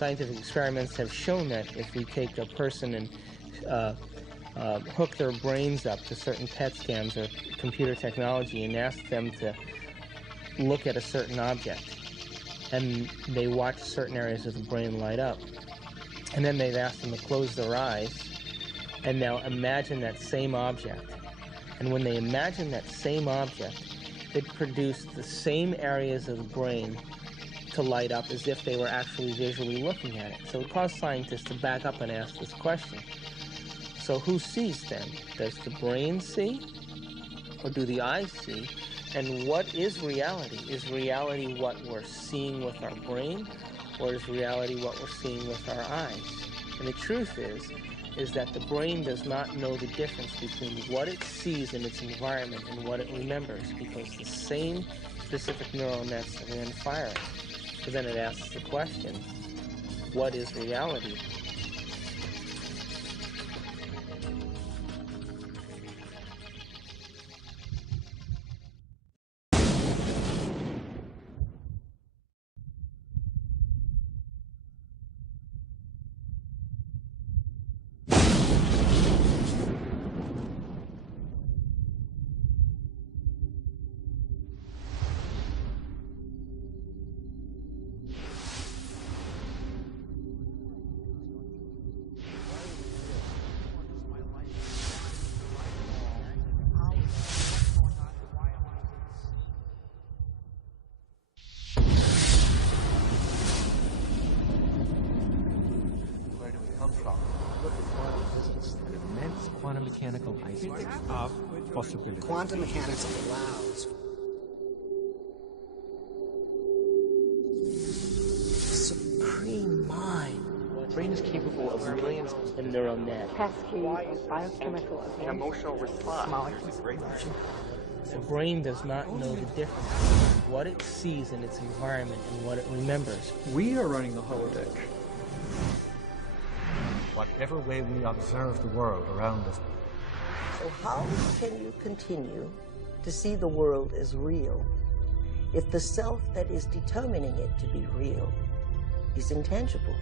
Scientific experiments have shown that if we take a person and hook their brains up to certain PET scans or computer technology and ask them to look at a certain object, and they watch certain areas of the brain light up, and then they've asked them to close their eyes and now imagine that same object. And when they imagine that same object, it produced the same areas of the brain to light up as if they were actually visually looking at it. So it caused scientists to back up and ask this question. So who sees then? Does the brain see? Or do the eyes see? And what is reality? Is reality what we're seeing with our brain? Or is reality what we're seeing with our eyes? And the truth is that the brain does not know the difference between what it sees in its environment and what it remembers, because the same specific neural nets are then firing. So then it asks the question, what is reality? Quantum mechanical iceberg of possibility. Quantum mechanics allows supreme mind. The brain is capable of millions of neural nets. Cascade of biochemical events. Emotional response. The brain does not know the difference between what it sees in its environment and what it remembers. We are running the holodeck. Whatever way we observe the world around us. So how can you continue to see the world as real if the self that is determining it to be real is intangible?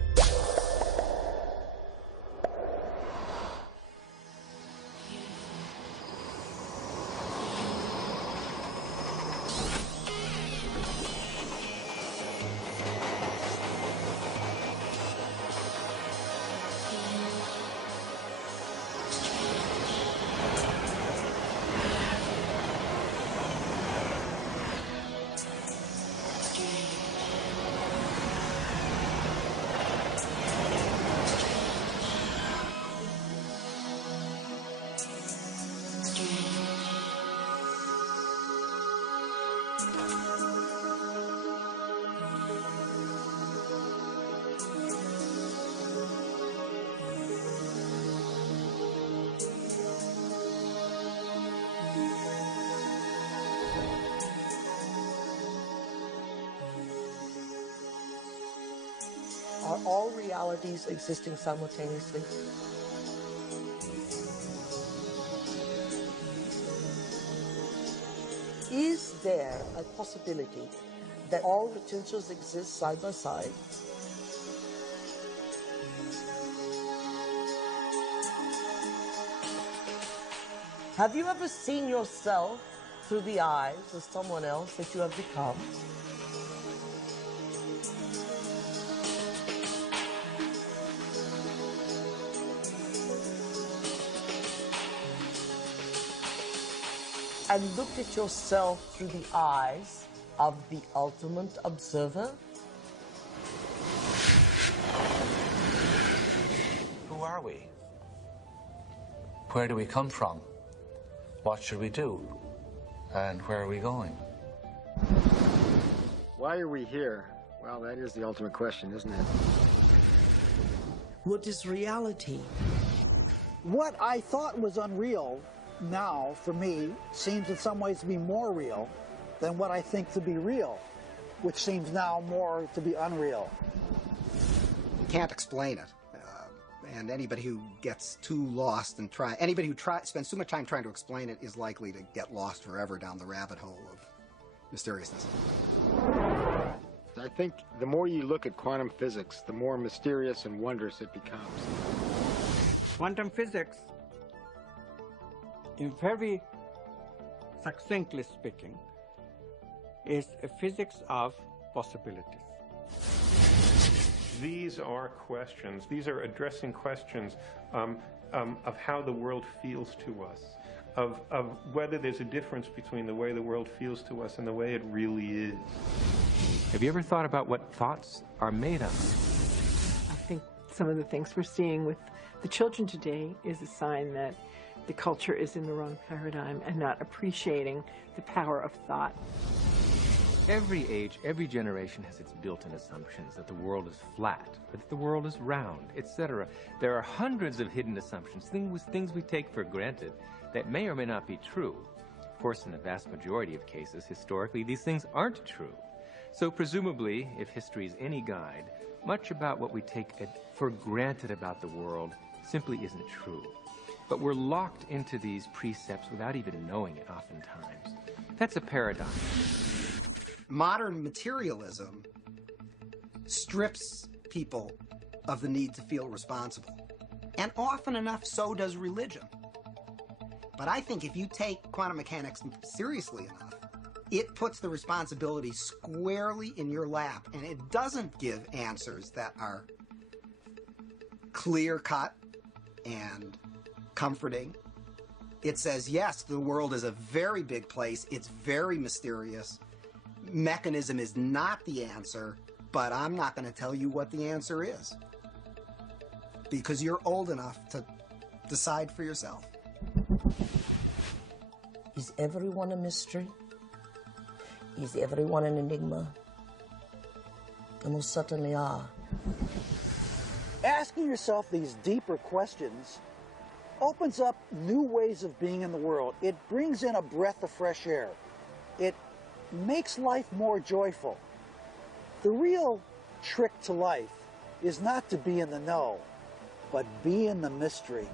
Are all realities existing simultaneously? Is there a possibility that all potentials exist side by side? Have you ever seen yourself through the eyes of someone else that you have become? And looked at yourself through the eyes of the ultimate observer? Who are we? Where do we come from? What should we do? And where are we going? Why are we here? Well, that is the ultimate question, isn't it? What is reality? What I thought was unreal now, for me, seems in some ways to be more real than what I think to be real, which seems now more to be unreal. You can't explain it. And anybody who gets too lost and anybody who spends too much time trying to explain it is likely to get lost forever down the rabbit hole of mysteriousness. I think the more you look at quantum physics, the more mysterious and wondrous it becomes. Quantum physics, in very succinctly speaking, is a physics of possibilities. These are questions. These are addressing questions of how the world feels to us, of whether there's a difference between the way the world feels to us and the way it really is. Have you ever thought about what thoughts are made of? I think some of the things we're seeing with the children today is a sign that the culture is in the wrong paradigm and not appreciating the power of thought. Every age, every generation has its built-in assumptions that the world is flat, or that the world is round, etc. There are hundreds of hidden assumptions, things we take for granted that may or may not be true. Of course, in the vast majority of cases, historically, these things aren't true. So presumably, if history is any guide, much about what we take for granted about the world simply isn't true. But we're locked into these precepts without even knowing it oftentimes. That's a paradox. Modern materialism strips people of the need to feel responsible. And often enough, so does religion. But I think if you take quantum mechanics seriously enough, it puts the responsibility squarely in your lap, and it doesn't give answers that are clear-cut and comforting. It says, yes, the world is a very big place, it's very mysterious, mechanism is not the answer, but I'm not going to tell you what the answer is, because you're old enough to decide for yourself. Is everyone a mystery? Is everyone an enigma? They most certainly are. Asking yourself these deeper questions opens up new ways of being in the world. It brings in a breath of fresh air. It makes life more joyful. The real trick to life is not to be in the know, but be in the mystery.